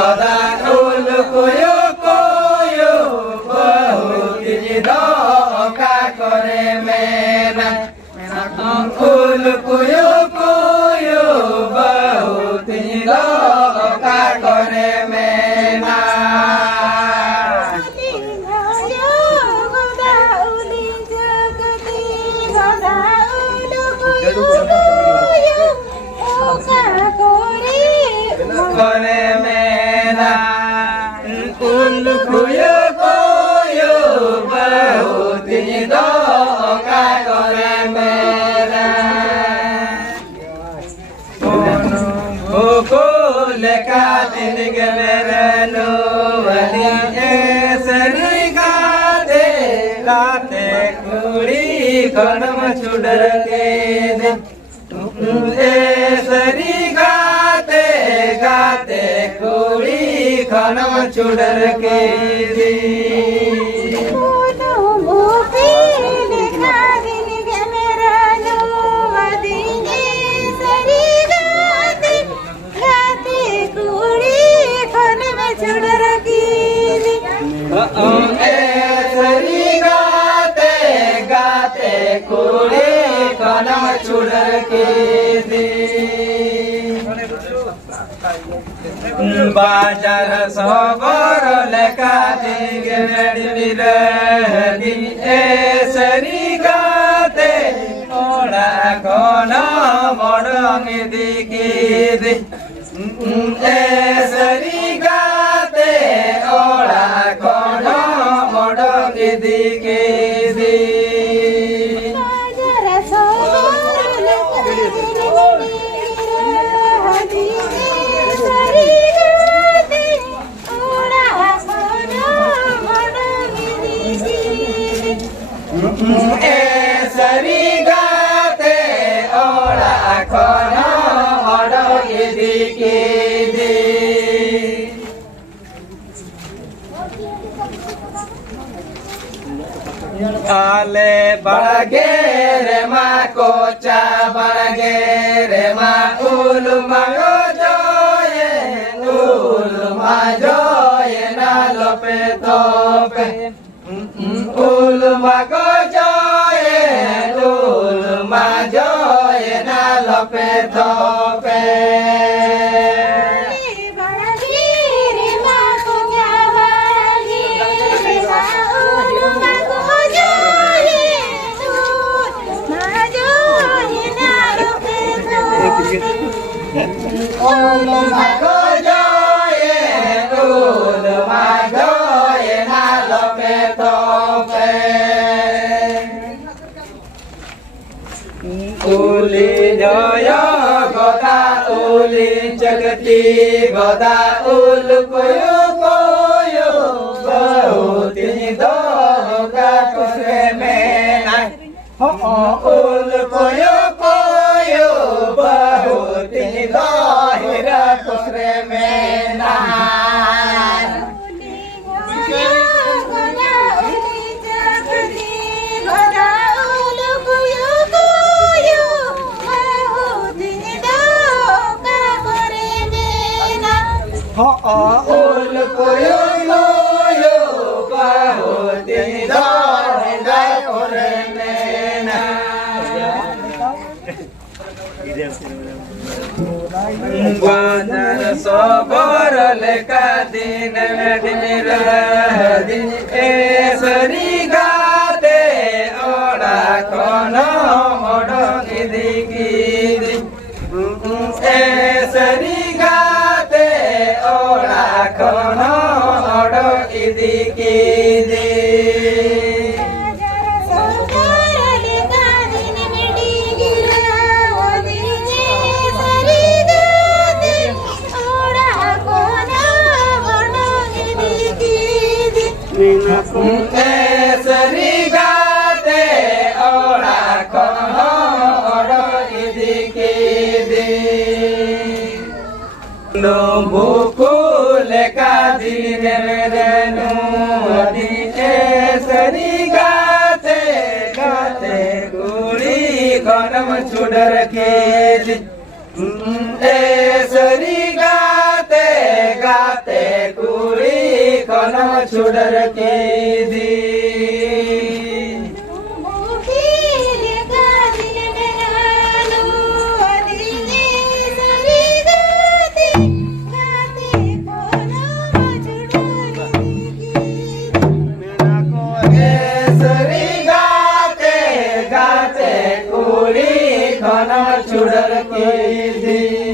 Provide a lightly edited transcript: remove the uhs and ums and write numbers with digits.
Goda ul koyo koyo bahut jido ka kore mena ul koyo koyo bahut jido ka kore mena kore mena ul koyo koyo bahut jido ka kore mena gokul ka din gemerano wali esari gate gate kuri kanam chudar ke din esari gate gate kuri kanam chudar ke din ऐसरी गाते गाते कोरे कलम चुड़र के दे बाजार सबर लेका दिगड़ी ऐसरी गाते ओड़ा कोना मड़ंग दिखी दे ऐसरी गाते ओड़ा कोना मड़ंग दिखी दे ऐसरी गाते ओड़ा कोना मड़ंग दिखी दे आले बड़गे रे मा कोचा बड़गे रे मा उल मगो जोये उल मा जोये ना लोपे तोपे उल मगो जोये उल मा जोये ना लोपे तोपे उल मगो जोये उल मा जोये ना लोपे तोपे उली जोयो गोदा उली जगती गोदा उल कोयो कोयो बहुत दो का कुसे में उल कोयो कोयो बहुत दोहिरा कुसरे में ना उल कोयो कोयो बहुत दोहिरा कुसरे में ना बाजार सबर लेका दिन दिन ऐसरी गाते ओड़ा कोना मड़ंग दिखी ऐसरी गाते ओड़ा कोना मड़ंग दिखी ऐसरी गाते ओड़ा कोना मड़ंग दिखी नो भूकुल का दिन मेरे ऐसरी गाते गाते कुड़ी खनम छुडर के ऐसरी गाते गाते कुड़ी खनम छुडर की दी केसरी गाते गाते कुड़ी खनम छुडर की दी